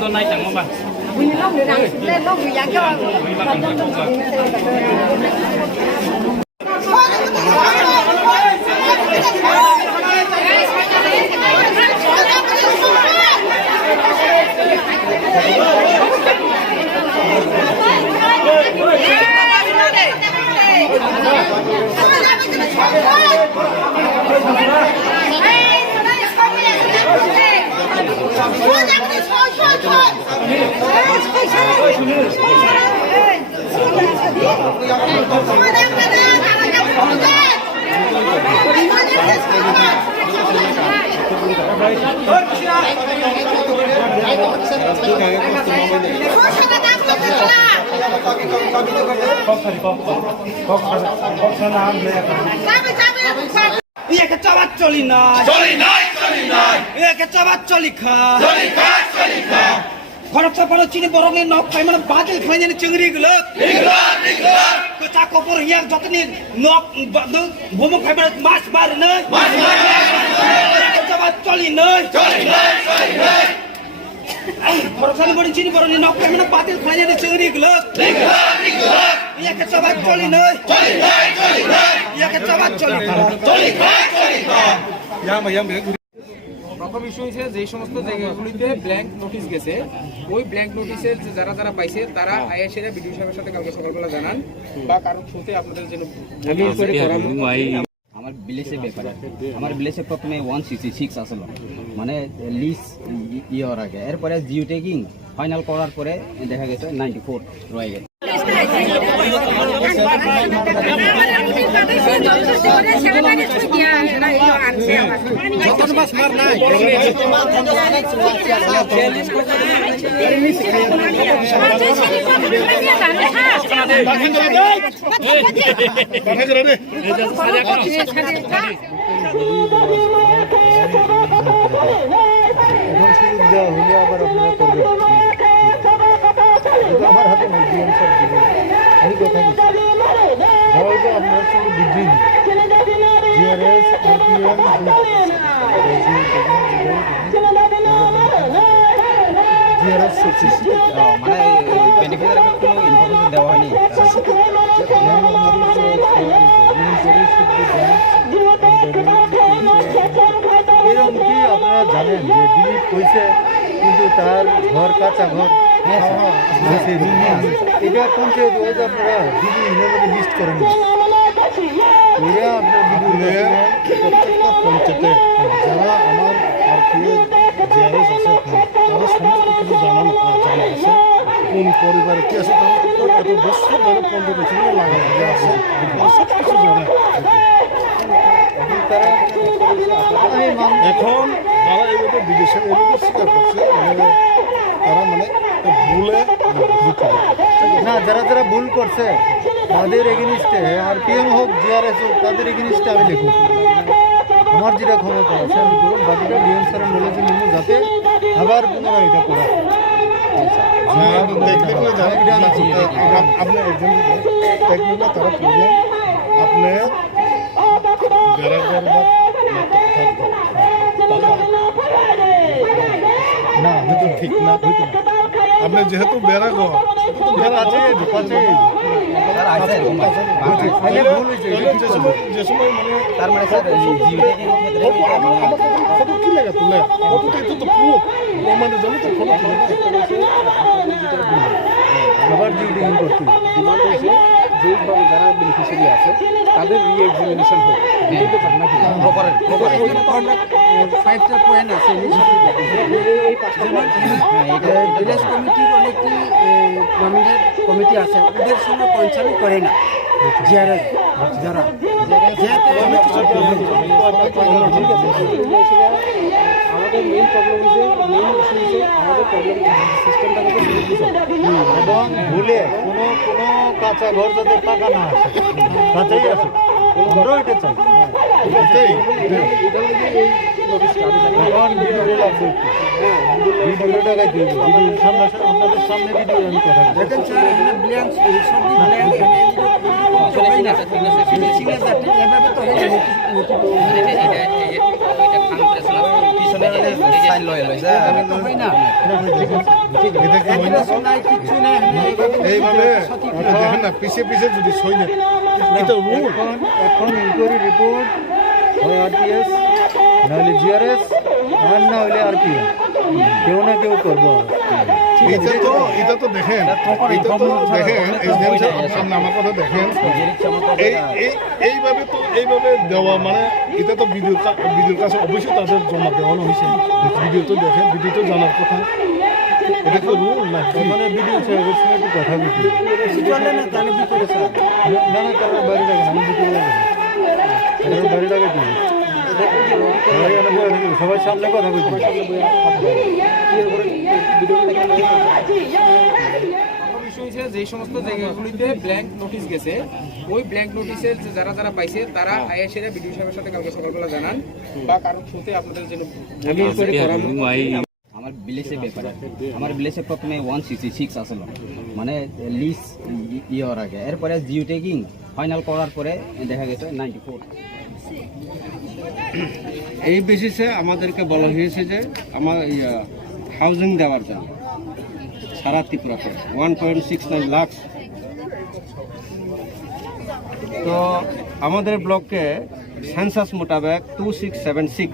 Con này chẳng mà lên nó bị giang cho Iya kecabat coli nai. Coli nai, coli nai. Iya kecabat coli kha. Coli kha, coli kha. খরচা পড়ো চিনি বরং knock পাই মানে বাতিল খাইনে চিংড়ি গুলো Diklat, diklat. কচা কপর ইয়া যতনি knock বোমো খাই মানে মাছ মার নই Mas, mas, কেচাবা চলি নই coli nai, coli nai. খরচা বড়ি চিনি বরং নক পাই মানে বাতিল খাইনে চিংড়ি গুলো Diklat, diklat. ইয়া কেচাবা চলি নই Coli nai, coli nai. ইয়া কেচাবা চলি খা Coli kha, coli kha. প্রথম ইস্যু হয়েছে যে সমস্ত জায়গাগুলিতে ব্ল্যাঙ্ক নোটিশ গেছে ওই ব্ল্যাঙ্ক নোটিশের যারা যারা পাইছে তারা আইএসএরা বিডিও সাহেবের সাথে কালকে সকালবেলা জানান বা কারোর থ্রুতে আপনাদের জন্য আমার ভিলেজের ব্যাপারে আমার ভিলেজে প্রথমে 166 আসলো মানে লিজ ইয়ার আগে এরপরে জিও টেকিং ফাইনাল করার পরে দেখা গেছে 94 রয়ে গেছে আবার আপনারা করবেন আমার হাতে মিডিয়াম সব দিবেন আমি কথা বলছি ধরো আপনার সঙ্গে ডিগ্রি জিআরএস আরপিএম জিআরএস সবচেয়ে মানে বেনিফিটের কোনো ইনফরমেশন দেওয়া হয়নি এরকম কি আপনারা জানেন যে ডিলিট হয়েছে কিন্তু তার ঘর কাঁচা ঘর এটা পঞ্চায়েত ওয়াইজ আপনারা দিদি এর মধ্যে লিস্ট করেন এরা আপনার প্রত্যেকটা পঞ্চায়েতে যারা আমার আর কি জিআরএস আছে তারা সমস্ত কিছু জানা আছে কোন পরিবারে কি আছে তারা এত বছর ধরে 15 বছর লাগানো আছে সব কিছু জানে এখন তারা এইভাবে বিদেশে এইভাবে স্বীকার করছে তারা মানে ভুলে না যারা যারা ভুল করছে তাদের এগেনিস্টে আরপিএম হোক জিআরএস হোক তাদের এগেনিস্টে আমি লিখব আমার যেটা ক্ষমতা আছে আমি করব বাকিটা ডিএম স্যারের নলেজে নিব যাতে আবার পুনরায় এটা করা আপনার একজন টেকনিক্যাল তারা প্রবলেম আপনার না হয়তো ঠিক না হয়তো না আপনি যেহেতু বেড়াঘর যে সময় মানে তার মানে স্যার ফটো কি লাগে তুলে ফটো তো এটা তো প্রুফ প্রমাণের জন্য তো ফটো আবার ডিউটি করতে ডিমান্ড হয়েছে যেভাবে যারা বেনিফিশিয়ারি আছে তাদের রি-এক্সামিনেশন হোক নাকি ফাইভটা পয়েন্ট আছে ভিলেজ কমিটির অনেকটি নমিনেট কমিটি আছে ওদের সঙ্গে পঞ্চায়েত করে না জিআরএস যারা আমাদের মেইন প্রবলেম হচ্ছে মেইন ইস্যু হচ্ছে আমাদের প্রবলেম সিস্টেমটাকে এবং ভুলে কোনো কাঁচা ঘর যাতে টাকা না আসে, কাঁচাই আছে, আমরাও এটা চাই। এটাই এখন ভিডিও লাগবে একটু, ভিডিও টাকাই দিব, ভিডিওর সামনে আপনাদের সামনে ভিডিও আমি কথা বলছি। দেখেন স্যার এখানে ব্ল্যাঙ্ক সব ব্ল্যাঙ্ক এইভাবে দেখেন না, পিছে পিছে যদি সই না, এটা রুল। এখন ইনকোয়ারি রিপোর্ট হয় আরপিএস, নাহলে জিআরএস, আর না হলে আরপিএম, কেউ না কেউ করবো। এটা তো দেখেন, এটা তো দেখেন, সামনে আমার কথা দেখেন, এইভাবে দেওয়া মানে এটা তো ভিডিওর কাছে অবশ্যই তাদের জমা দেওয়ানো হয়েছে। ভিডিও তো দেখেন, ভিডিও তো জানার কথা, এটা তো রুল না। মানে ভিডিও সাহেবের সঙ্গে একটু কথা বলছি, না না তারা বাইরে রাখেন, আমি ভিতরে রাখেন, বাইরে রাখে দিই, সবাই সামনে কথা বলছি। যে সমস্ত জায়গাগুলিতে ব্ল্যাঙ্ক নোটিশ গেছে, ওই ব্ল্যাঙ্ক নোটিশের যারা যারা পাইছে তারা আইএসএরা বিডিও সাহেবের সাথে কালকে সকালবেলা জানান বা কারোর সাথে আপনাদের জন্য আমার ভিলেজের ব্যাপারে, আমার ভিলেজে প্রথমে 166 আসলো, মানে লিজ হওয়ার আগে, এরপরে জিও টেকিং ফাইনাল করার পরে দেখা গেছে 94। এই বেসিসে আমাদেরকে বলা হয়েছে যে আমার হাউজিং দেওয়ার জন্য সারা ত্রিপুরাতে 1.69 লাখ। তো আমাদের ব্লকে সেন্সাস মোতাবেক 2676,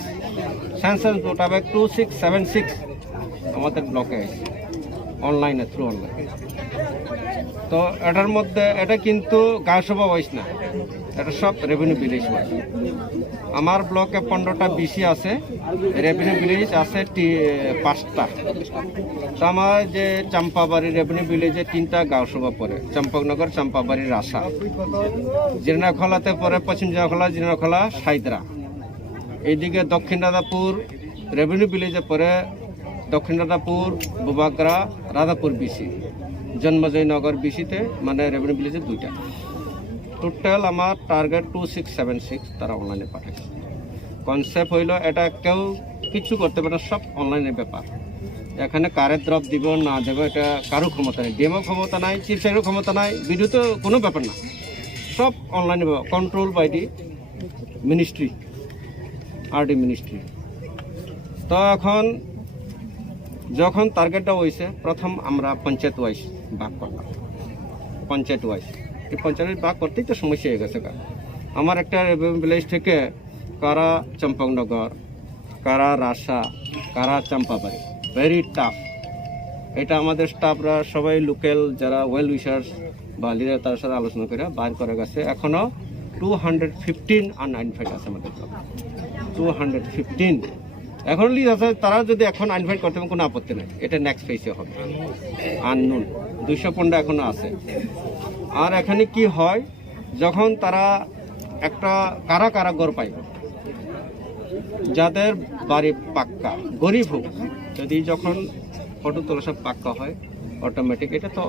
সেন্সাস মোতাবেক 2676 আমাদের ব্লকে অনলাইনে, থ্রু অনলাইন। তো এটার মধ্যে এটা কিন্তু গাঁওসভা ওয়াইজ না, এটা সব রেভিনিউ ভিলেজ ওয়াইজ। আমার ব্লকে 15টা বিসি আছে, রেভিনিউ ভিলেজ আছে 5টা। তো আমার যে চাম্পাবাড়ি রেভিনিউ ভিলেজে 3টা গাঁওসভা পড়ে, চম্পকনগর, চাম্পাবাড়ি, রাসা। জিরনাখলাতে পড়ে পশ্চিম জিরনাখলা, জিরনাখলা, সাইদরা। এইদিকে দক্ষিণ রাধাপুর রেভিনিউ ভিলেজে পড়ে দক্ষিণ রাধাপুর, বুবাগ্রা, রাধাপুর বিসি, জন্মজয় নগর বিসিতে, মানে রেভিনিউ ভিলেজে 2টা। টোটাল আমার টার্গেট 2676 তারা অনলাইনে পাঠাচ্ছে। কনসেপ্ট হইল এটা কেউ কিছু করতে পারে না, সব অনলাইনের ব্যাপার। এখানে কারের দ্রব দিব না দেব এটা কারো ক্ষমতা নেই, ডিএমও ক্ষমতা নাই, চিফ সাহেবেরও ক্ষমতা নাই, ভিডিও তো কোনো ব্যাপার না, সব অনলাইনে ব্যাপার, control by the ministry, RD ministry. তো এখন যখন টার্গেটটা হয়েছে, প্রথম আমরা পঞ্চায়েত ওয়াইজ ভাগ করলাম, পঞ্চায়েত ওয়াইজ। এই পঞ্চায়েত ভাগ করতেই তো সমস্যা হয়ে গেছে। আমার একটা ভিলেজ থেকে কারা চম্পকনগর, কারা রাসা, কারা চাম্পাবাড়ি, ভেরি টাফ। এটা আমাদের স্টাফরা সবাই লোকাল যারা ওয়েল উইশার্স বা লিডার তার সাথে আলোচনা করে বাইর করে গেছে। এখনও 215 আনআইডেন্টিফাইড আছে আমাদের, 215 এখন লিজ আছে। তারা যদি এখন আইডেন্টিফাইড করতে পারেন কোনো আপত্তি নেই, এটা নেক্সট ফেজে হবে। আননোন 215 এখনো আছে। আর এখানে কি হয়, যখন তারা একটা কারা কারা গড় পাইব, যাদের বাড়ি পাক্কা, গরিব হোক, যদি যখন ফটো তোলা সব পাক্কা হয় অটোমেটিক, এটা তো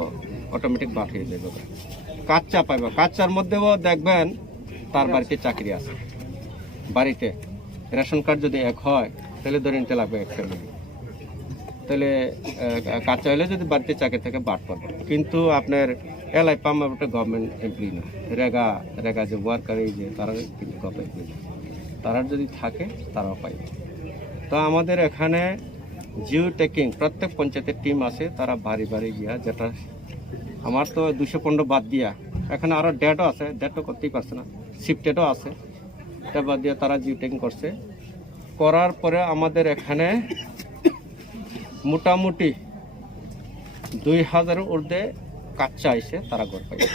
অটোমেটিক বাদ হয়ে যাবে। কাচ্চা পাইব, কাচ্চার মধ্যেও দেখবেন তার বাড়িতে চাকরি আছে, বাড়িতে রেশন কার্ড যদি এক হয় তাহলে ধরে নিতে লাগবে এক ফ্যামিলি, তাহলে কাচ্চা হলে যদি বাড়িতে চাকরি থাকে বাদ পাবে। কিন্তু আপনার এলাই পাম ওটা গভর্নমেন্ট এমপ্লয়ি না, রেগা যে ওয়ার্কার, এই যে তারা কিন্তু গভর্নমেন্ট এমপ্লয়ি, তারা যদি থাকে তারাও পাইবে। তো আমাদের এখানে জিও টেকিং প্রত্যেক পঞ্চায়েতের টিম আছে, তারা বাড়ি বাড়ি গিয়া, যেটা আমার তো 215 বাদ দিয়া, এখানে আরও ডেটও আছে, ডেটও করতেই পারছে না, শিফটেডও আছে, এটা বাদ দিয়ে তারা জিও টেকিং করছে। করার পরে আমাদের এখানে মোটামুটি 2000 ঊর্ধ্বে কাচ্চা আইসে, তারা ঘর পাইছে,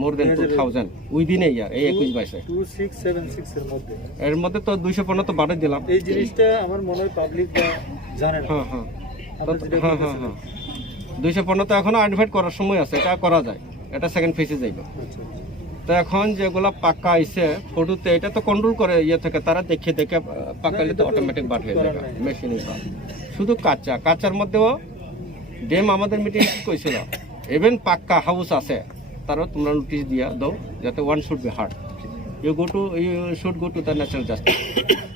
মোর দেন 2000 উইদিন ইয়ার, এই 21-22 এর মধ্যে তো 215 তো বাড়ে দিলাম। এই জিনিসটা আমার মনে হয় পাবলিক জানে না। হ্যাঁ 215 তো এখনো আইডেন্টিফাইড করার সময় আছে, এটা করা যায়, এটা সেকেন্ড ফেজে যাইব। তো এখন যেগুলো পাক্কা আইছে ফটোতে, এটা তো কন্ট্রোল করে ইয়ে থেকে, তারা দেখে দেখে পাকালে তো অটোমেটিক বাট হয়ে যাবে মেশিনে। শুধু কাঁচার মধ্যেও ডেম আমাদের মিটিং কি কইছিল, ইভেন পাক্কা হাউস আছে তারও তোমরা নোটিশ দিয়া দাও যাতে one should be heard you should go to the national justice.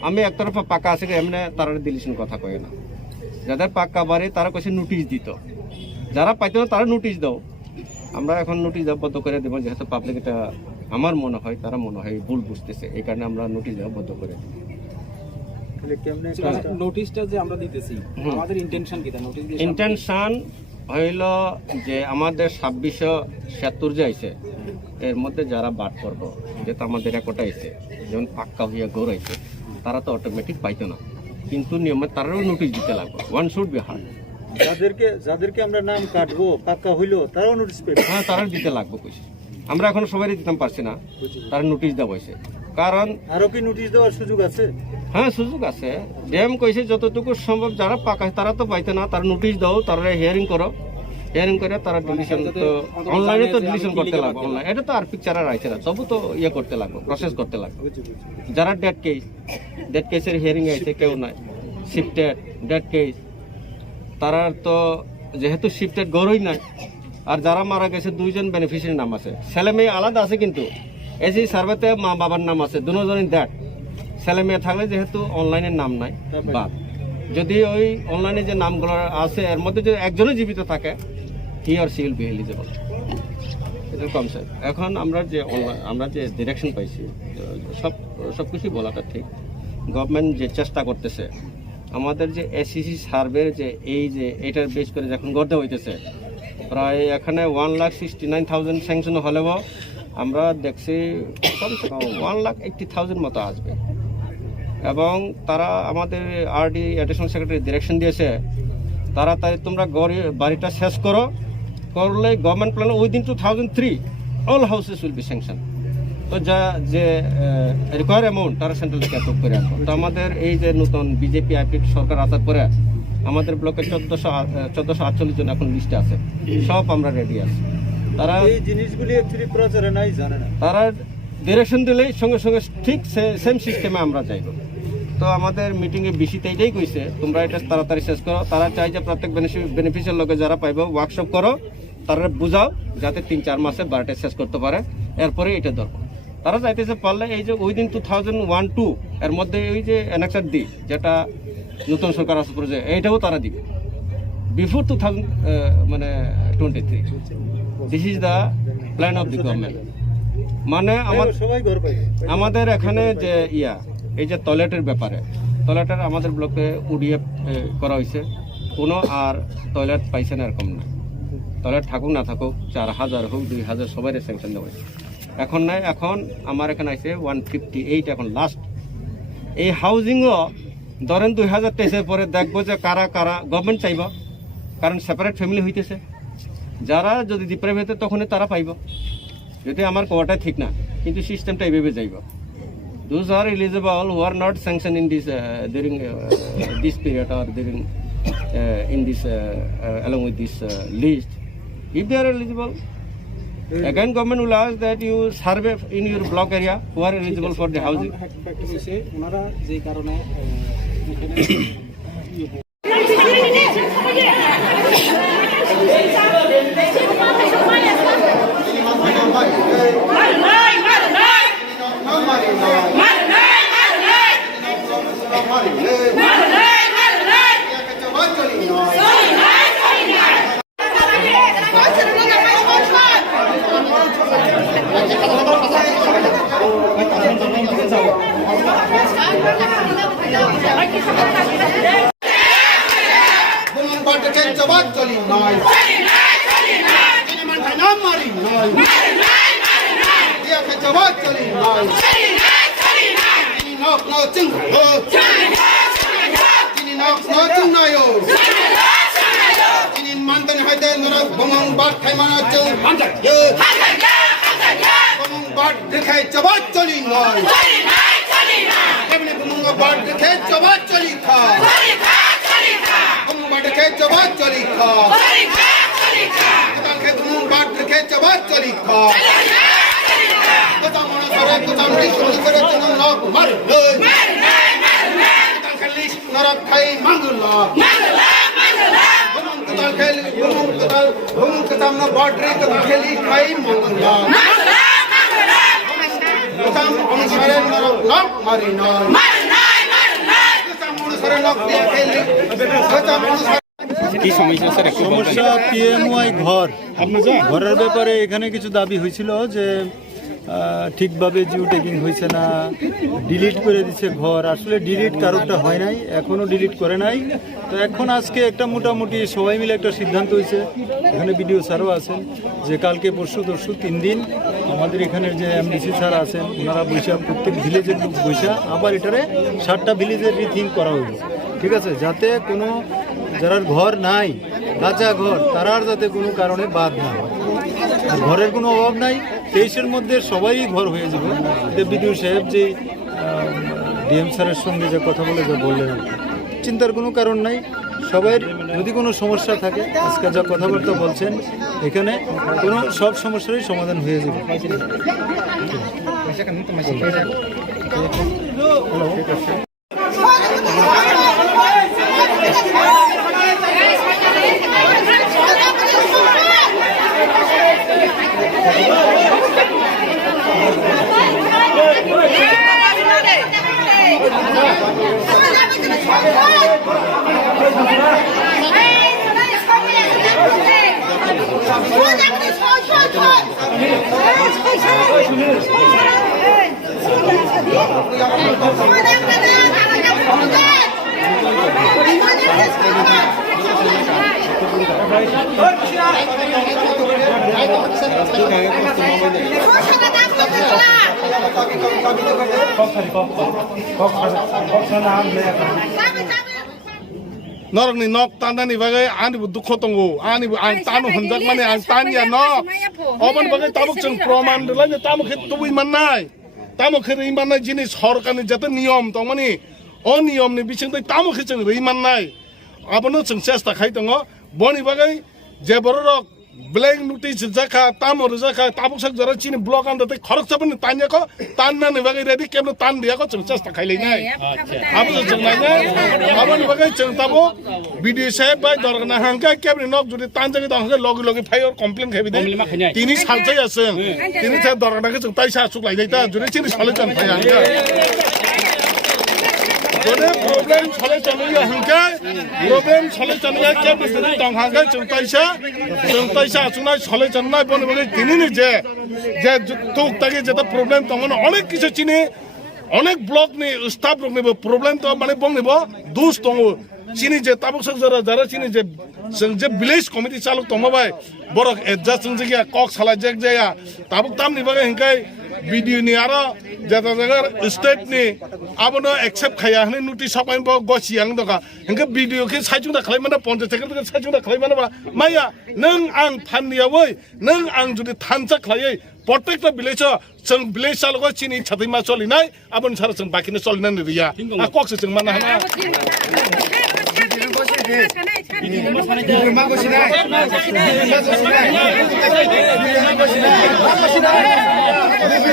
আমি একতরফা পাক্কা আছে এমনি তারা দিলিশন কথা কয়ে না, যাদের পাক্কা বাড়ি তারা কইছে নোটিশ দিত, যারা পাইতো না তারা নোটিশ দাও। আমরা এখন নোটিশ বদ্ধ করে দেবো, যেহেতু পাবলিক এটা আমার মনে হয় তারা মনে হয় ভুল বুঝতেছে, এই কারণে আমরা নোটিশ বদ্ধ করে দিই। নোটিশটা যে আমরা দিতেছি আমাদের ইন্টেনশন কি? নোটিশ দিয়ে ইন্টেনশন হইল যে আমাদের 2676 যে আইছে এর মধ্যে যারা বাদ করবো, যেহেতু আমাদের রেকর্ড আইছে যেমন পাক্কা হইয়া গড় আইছে, তারা তো অটোমেটিক পাইতো না, কিন্তু নিয়মে তারাও নোটিশ দিতে লাগবে, ওয়ান শুড বি হার্ড। যাদেরকে আমরা নাম কাটবো পাক্কা হইলো তারাও নোটিশ পেয়ে, হ্যাঁ তারা দিতে লাগবে কইছে। আমরা এখন সবাই দিতাম পারছি না, তারা নোটিশ দেওয়া হয়েছে। কারণ আরো কি নোটিশ দেওয়ার সুযোগ আছে? হ্যাঁ সুযোগ আছে, ড্যাম কইছে যতটুকু সম্ভব যারা পাকা তারা তো পাইতো না, তারা নোটিশ দাও, তারা হিয়ারিং করো, হিয়ারিং করে তারা ডিলিশন তো অনলাইনে তো ডিলিশন করতে লাগবে, অনলাইন এটা তো আর পিকচার আর আইছে না, তবু তো ইয়ে করতে লাগবে, প্রসেস করতে লাগবে। যারা ডেড কেসের হিয়ারিং আইছে কেউ নাই, শিফটেড ডেড কেস তারা তো যেহেতু শিফটেড গড়ই নাই, আর যারা মারা গেছে 2 জন বেনিফিশিয়ারি নাম আছে, ছেলে মেয়ে আলাদা আছে, কিন্তু এসি সার্ভেতে মা বাবার নাম আছে, দুজনই দ্যাট। ছেলে মেয়ে থাকলে যেহেতু অনলাইনের নাম নাই বাদ, যদি ওই অনলাইনে যে নামগুলো আছে এর মধ্যে যদি একজনই জীবিত থাকে he or she will be eligible, এটা কনসেপ্ট। এখন আমরা যে ডিরেকশন পাইছি সব কিছুই বলাটা ঠিক, গভর্নমেন্ট যে চেষ্টা করতেছে আমাদের যে এসিসি সার্ভের যে এটার বেস করে যখন গড়তে হইতেছে, প্রায় এখানে 1,69,000 স্যাংশন হলেও আমরা দেখছি কমসে কম 1,80,000 মতো আসবে। এবং তারা আমাদের আরডি অ্যাডিশনাল সেক্রেটারি ডিরেকশন দিয়েছে, তাড়াতাড়ি তোমরা বাড়িটা শেষ করলে government plan within 2003 all houses will be sanction. তো যে রিকোয়ার অ্যামাউন্ট তারা সেন্ট্রাল থেকে অ্যাপ্রুভ করে আসবে। তো আমাদের এই যে নতুন বিজেপি আইপিএফ সরকার আসার পরে আমাদের ব্লকে 1448 জন এখন লিস্টে আছে, সব আমরা রেডি আছি। তারা এই জিনিসগুলি অ্যাকচুয়ালি প্রচারে নাই, জানে না, তারা ডিরেকশন দিলেই সঙ্গে সঙ্গে ঠিক সেম সিস্টেমে আমরা যাইব। তো আমাদের মিটিংয়ে বিসিতে এইটাই কইছে তোমরা এটা তাড়াতাড়ি শেষ করো, তারা চাই যে প্রত্যেক বেনিফিশিয়াল লোকে যারা পাইব ওয়ার্কশপ করো, তারা বুঝাও যাতে 3-4 মাসে বারোটা শেষ করতে পারে, এরপরে এটা দরকার। তারা চাইতেছে পারলে এই যে উইদিন 2001-2 এর মধ্যে ওই যে অ্যানেক্সার ডি যেটা নতুন সরকার আসার পরে এইটাও তারা দিবে before 2023। This is the plan of the government. মানে আমাদের এখানে যে এই যে টয়লেটের ব্যাপারে, টয়লেটের আমাদের ব্লকে ওডিএফ করা হয়েছে, কোনো আর টয়লেট পাইছে না এরকম না, টয়লেট থাকুক না থাকুক 4,000 হোক 2,000 সবাই স্যাংশন দেওয়া হয়েছে। এখন নাই, এখন আমার এখানে আছে 158 এখন লাস্ট। এই হাউজিংও ধরেন 2023-এর পরে দেখবো যে কারা গভর্নমেন্ট চাইব, কারণ সেপারেট ফ্যামিলি হইতেছে, যারা যদি ডিপ্রাইভ হইতে তখনই তারা পাইব, যদি আমার কোয়াটা ঠিক না, কিন্তু সিস্টেমটা এইভাবে যাইব। Those are eligible who are not sanctioned in this during this period or during in this along with this list. If they are eligible, again government will ask that you survey in your block area who are eligible for the housing. ওনারা যে কারণে Mangala, Katamna Bodri Kheli Khai Mangla Katam Onusare Narok Marino Katam Onusare Nok Dia Kheli Katam Onusare কি সমস্যা sir একটু বলবেন? সমস্যা PMY ঘর ঘরের ব্যাপারে এখানে কিছু দাবি হয়েছিল যে ঠিকভাবে জিও ট্যাগিং হয়েছে না, ডিলিট করে দিচ্ছে ঘর। আসলে ডিলিট কারোরটা হয় নাই, এখনও ডিলিট করে নাই। তো এখন আজকে একটা মোটামুটি সবাই মিলে একটা সিদ্ধান্ত হয়েছে, এখানে বিডিও স্যারও আছেন, যে কালকে পরশু তরশু 3 দিন আমাদের এখানের যে এমডিসি স্যার আছেন ওনারা বৈশা প্রত্যেক ভিলেজের লোক বৈশা আবার এটারে 7টা ভিলেজের রিথিং করা হইল, ঠিক আছে, যাতে কোনো যারা ঘর নাই কাঁচা ঘর তারার যাতে কোনো কারণে বাদ না হয়। আর ঘরের কোনো অভাব নাই, 23-এর মধ্যে সবাই ঘর হয়ে যাবে। এতে বিডিও সাহেব যে ডিএম স্যারের সঙ্গে যে কথা বলে যা বললেন আর কি, চিন্তার কোনো কারণ নাই। সবার যদি কোনো সমস্যা থাকে আজকে যা কথাবার্তা বলছেন এখানে কোনো সব সমস্যারই সমাধান হয়ে যাবে। Norok ni nok tanda ni bagai ani bu dukho tongo ani bu ang tanu hundak mane ang tanya nok oban bagai tabuk jeng proman dela ni tamu khit tubui manai tamu khit ri manai jinis sorkar ni jate niyom tong mani o niyom ni bising tai tamu khit jeng ri manai abono jeng chesta khai tongo boni bagai je borok blank notice jaka tamor jaka tabuk sak jara chini block anda tai khorok chapan tanya ko tanna ni bagai ready kemno tan dia ko jeng chesta khai lei nai abu jeng nai abon bagai jeng tabu video sahib bai dorgana hangka kemni nok jodi tan jagi dong logi logi fire complaint khabi dai tini salchai asen tini sa dorgana ke jeng taisa suk lai dai ta jodi chini sale jan phai hangka jodi problem sale chaniya hangka problem sale chaniya kemni jodi dong hangka jeng taisa sunai sale chanai boni bagai tini ni je tuk tagi jeta problem tongona onek kichu chini অনেক block নি staff rock নিব problem তো মানে বং নিব দুস দङ চিনি যে তাবক সক যারা চিনি যে जों जे विलेज कमिटी चालक दंबाय बरक एडजास्ट जों जे कक साला जेक जाया ताबक ताम नि बागे हिंकाय भिडियो नि आरो जाता जागा स्टेट नि आबनो एक्सेप्ट खाया हने नोटिस सकाइन ब गसियां दका हिंका भिडियो के साइजुं दा खालाय माने 50 सेकेन्ड के साइजुं दा खालाय माने बा माया नों आं फाननियावै नों आं जुदि थानजा खालायै प्रत्येकटा विलेज जों विलेज चालक चिनि छदैमा चलिनाय आबन सारा जों बाकिनो चलिनाय रिया आ ककसे जों माने हाना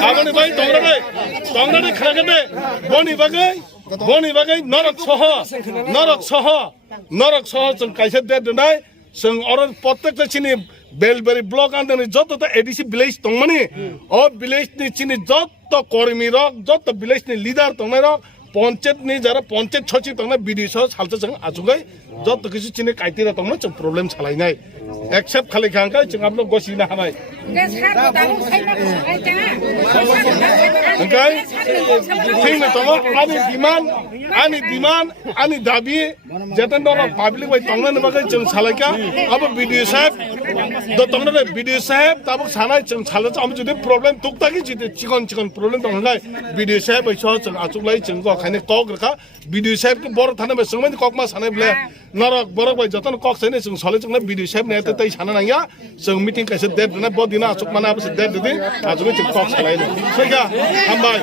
आबनि भाई दंगराने खागोने बनि बागै नरक सह जों कायसे देदनाय जों अर प्रत्येकटा चिनि बेलबारि block आन्दनि Jat ADC village दंमानि a village नि चिनि जत कर्मी रक जत विलेज नि लिडार दंनाय रक पंचायत नि जरा पंचायत सचिव दंनाय बिडि सह सालसे जों आजुगाय जत किसु चिनि कायतिरा दंना जों प्रब्लेम सालायनाय एक्सेप्ट खालि खांका जों आपनो गसिना हानाय ओंखाय थिंनो दङ आनि डिमान्ड आनि दाबि जेतन दङ पाब्लिक बाय दंनाय बागै जों सालायका अब बिडि साहेब द दंनाय बिडि साहेब ताबो सानाय जों साला आम जुदि प्रब्लेम तुकताकि जिते चिकन प्रब्लेम दंनाय बिडि साहेब बाय सह जों आजुगलाय जों गखायने कक रखा बिडि साहेब के बर थाने बाय जों ककमा सानाय ब्ले नरक बरक बाय जतन कक सैने जों सालाय जों बिडि साहेब ने तै साना नाया जों मिटिं कैसे डेट ना बदिना आजुक माना डेट दि आजुगै जों कक सालायनो सैगा हामबाय